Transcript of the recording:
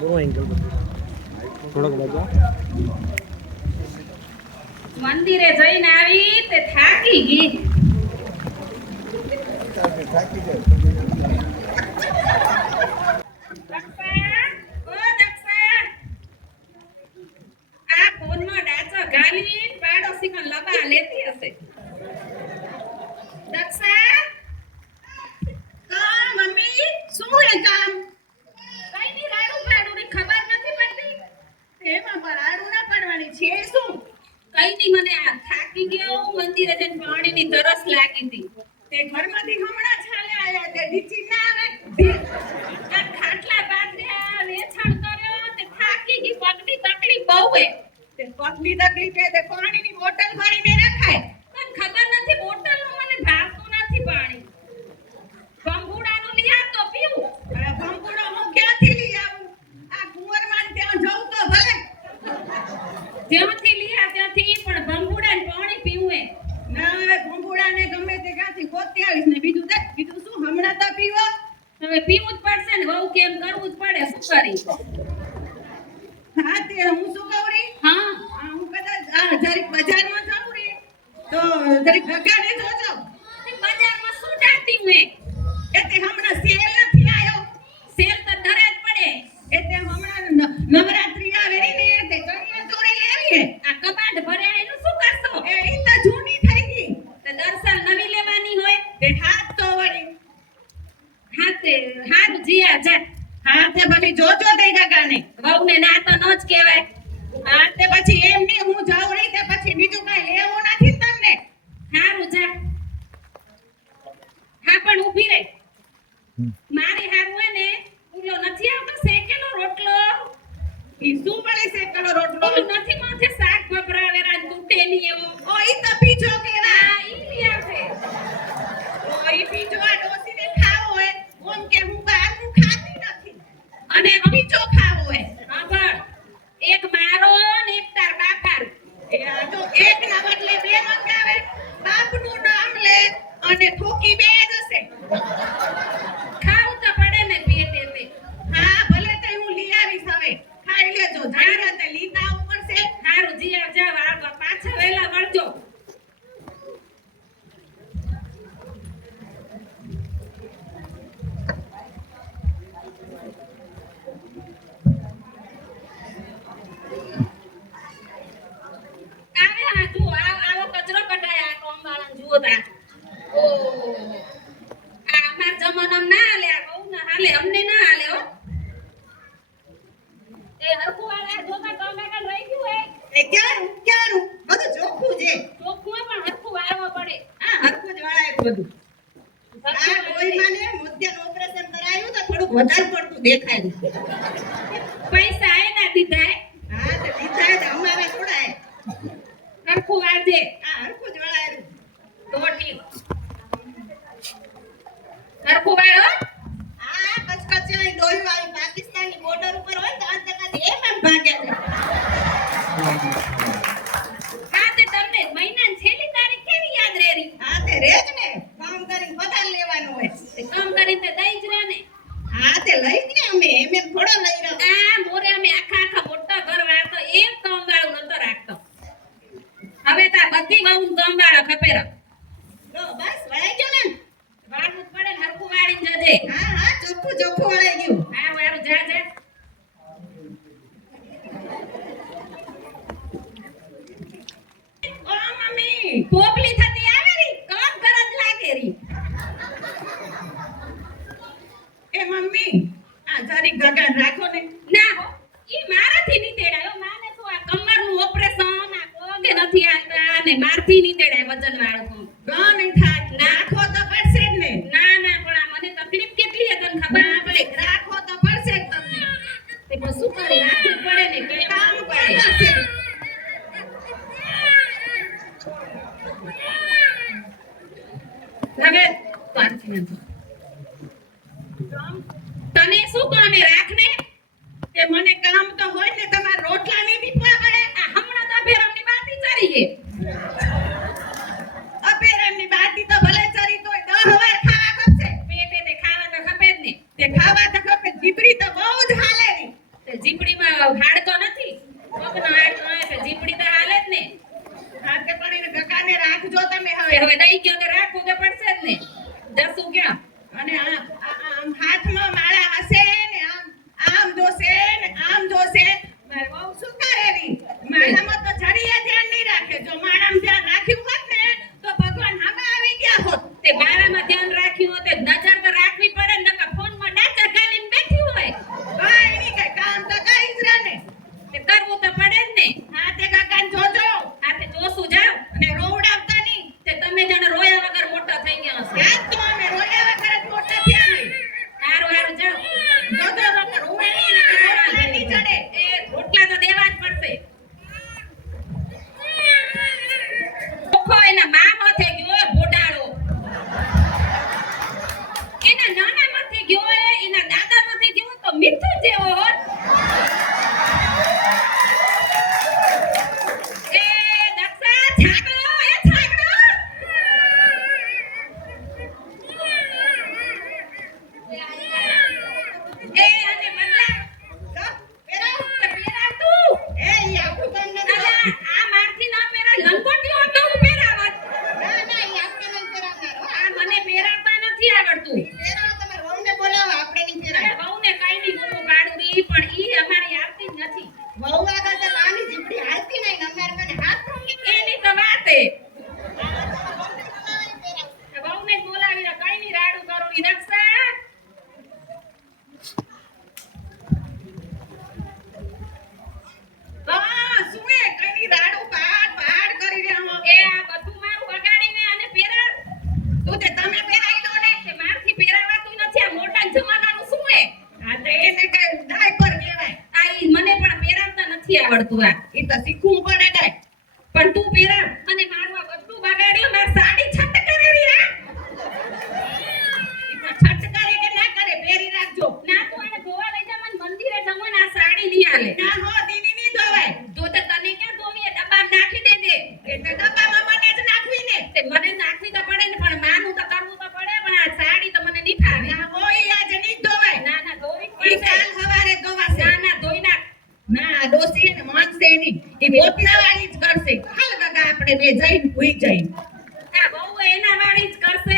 બહુ એંગલ બધું થોડોક બાજુ મંદિરે જઈને આવી તે થાકી ગઈ. થાકી જાય. દક્ષા, ઓ દક્ષા, આ ફોનમાં ડાચો ગાલી પાડોશી કન લબા લેતી હશે. દક્ષા, કા મમ્મી શું હે કામ? કઈ ની રાડું પાડું ખબર નથી પડતી. એમાં પર આડું ના પડવાની છે શું? કઈ ની મને આ થાકી ગયો મંદિરે જઈને પાણીની તરસ લાગી હતી. તે ઘરમાંથી હમણાં છાલે આયા તે ડીચી ના આવે. આ ખાટલા બાંધ્યા વેચાણ કર્યો તે થાકી ગઈ પગની તકલીફ બહુ હે. તે પગની તકલીફ હે તે પાણીની બોટલ ભરીને રખાય. પણ ખબર નથી બોટલનું મને ભાવતું નથી પાણી. કંગુડાનું લઈ આવ તો પીવું. આ ભંકુડો હું ક્યાંથી લઈ આવું? આ કુંવરમાન ત્યાં જવું તો ભલે. જ્યાંથી લઈ આવ ત્યાંથી પણ ભંગુડાને પાણી પીવું હે. ના ભંકુડાને ગમે તે ક્યાંથી ગોતી આવીશ ને બીજું શું હમણાં તો પીવો. હવે પીવું જ પડશે ને વહુ કેમ કરવું જ પડે શું કરી. હા તે હું શું કહું રી? હા હું કદાચ જરીક બજારમાં જાઉં રી તો જરીક ભગાને જોજો. તે બજારમાં શું ડાકતી હું એટલે હમણાં સેલ નથી આવ્યો. સેલ તો ધરે જ પડે. એટલે હમણાં નવરાત્રી આવે રી ને તે ચણિયા ચોળી લેવી હે. આ કબાટ ભર્યા એનું શું કરશો. એ ઈ તો જૂની થઈ ગઈ. તે દર્શન નવી લેવાની હોય. તે હાથ તો વળી. હા તે હારું જીયા જા. હા તે ભલી જોજો દઈ કાકાને. વહુને ના તો ન જ કહેવાય. હા તે પછી એમ નહીં હું જાઉં રહી તે પછી બીજું કાંઈ લેવું નથી તમને. હારું જા. હા પણ ઊભી રહે. મારે હારું હોય ને ઓલો નથી આવતો શેકેલો રોટલો. ઈ શું મળે છે કડો રોટલો? ઓલું નથી માથે શાક ભભરાવે રાત તૂટે નહીં એવો. ઓ ઈ તો પીજો કેવા. હા ઈ લઈ આવશે. ઓ ઈ પીજો આ ડોસીને ખાવો હોય ઓમ કે હું બહારનું ખાતી નથી અને પીજો ખાવો હોય. હા પણ એક મારો ને એક તાર બાપાર. એ આ તો એક ના બદલે બે મંગાવે. બાપનું નામ લે અને ઠોકી બે જ હશે. ખાવું તો પડે ને પેટે તે. હા ભલે તે હું લઈ આવીશ હવે. ખાઈ લેજો. જાગ્રતે લીધા આવું પડશે. હારું જીયા જાવ આગળ પાછા વેલા વળજો. આવે આ જુઓ આવો કચરો કઢાય આ ટોંબાળાને જુઓ તા. ઓહો. આ અમાર જમાનામાં ના હાલે આ બહુ ના હાલે અમને ના હાલે હો. એ હરખું વાળા જોતા ટોમેટા રહી ગયું હે. એ ક્યાંનું બધું ચોખ્ખું છે. ચોખ્ખું હોય પણ હરખું વાળવા પડે. હા હરખું જ વાળાય બધું. આ હરખું ડોહીમાને મોતિયાનું ઓપરેશન કરાયું તો થોડુંક વધારે પડતું દેખાયું. પૈસા એના દીધા હે. હા તો દીધા જ અમારે થોડા હે. હરખું વાળજે. આ હરખું જ વાળાયું. તો ઠીક. હરખું વાળો. આ કચકચિયાની ડોહી વાળી પાકિસ્તાનની બોર્ડર ઉપર હોય તો આ જગ્યાથી એમ ભાગ્યા છે. હા તે તમને મહિનાની છેલ્લી તારીખ કેવી યાદ રહેરી. હા તે રેજ ને કામ કરીને પગાર લેવાનો હોય. તે કામ કરીને તે દઈ જ રહે ને. હા તે લઈ જ ને અમે એમ થોડો લઈ રહ્યો. આ મોરે અમે આખા મોટા ઘર વાળતો એક કામવાળો નતો રાખતો. હવે તો આ બધી વહુ કામવાળો ખપેરો. લો બસ વળાઈ ગયો ને. વાળવું જ પડે ને હરખું વાળીને જજે. હા હા ચોખ્ખું ચોખ્ખું વળાઈ ગયું. હારું હારું જા જા. ઓ મમ્મી પોપલી થતી આવે રી કામ કરત લાગે રી. એ મમ્મી આ જરીક ગગન રાખો ને. ના હો ઈ મારાથી નહીં તેડાયો. માને શું આ કમરનું ઓપરેશન આ પગે નથી આવતા ને મારથી નહીં તેડાય વજન વાળું કામ. ગણ થાય નાખો તો પડશે જ ને. ના ના પણ આ મને તકલીફ કેટલી હે તને ખબર ના પડે. રાખો તો પડશે જ તમને. તે પણ શું કરી રાખવું પડે ને કે કામ પડે. પડશે. હવે તને શું કામે રાખને. એ મને કામ તો હોય ને તમારે રોટલા નહીં દીપવા પડે. આ હમણાં તો ભેરમની બાતી ચડી ગઈ. અપેરામની બાટી તો ભલે ચરી તોય 10 વાર ખાવા ખપશે. પેટે તે ખાવા તો ખપે જ ને. તે ખાવા તો ખપે. જીબરી તો બહુ જ હાલે રી. તે નથી આવડતું આ ઈ તો શીખવું પડે કાંઈ. પણ તું પહેરા અને મારું આ બધું બગાડ્યું મારી સાડી છટ કરેલી આ ઈ તો છટ કરે કે ના કરે પહેરી રાખજો. ના તું એને ધોવા લઈ જા મને મંદિરે જમવા ને આ સાડી નહીં આલે ના હો દીદી ની ધોવાય. તો તને ક્યાં ધોવી ડબ્બામાં નાખી દેજે એટલે ડબ્બામાં મને જ નાખવી ને. તે મને નાખવી તો પડે ને પણ માનું તો કરવું તો પડે પણ આ સાડી તો મને નહીં ફાવે ના હો ઈ આજે નહીં ધોવાય. ના ના ધોવી જ ઈ પડશે કાલ સવારે ધોવાશે. ના ના ધોઈ નાખ ના ડોસી એને માનશે નહીં. ઈ પોતના વાળી જ કરશે. હાલ કાકા આપણે બે જઈને ભૂઈ જઈએ. આ બહુ એના વાળી જ કરશે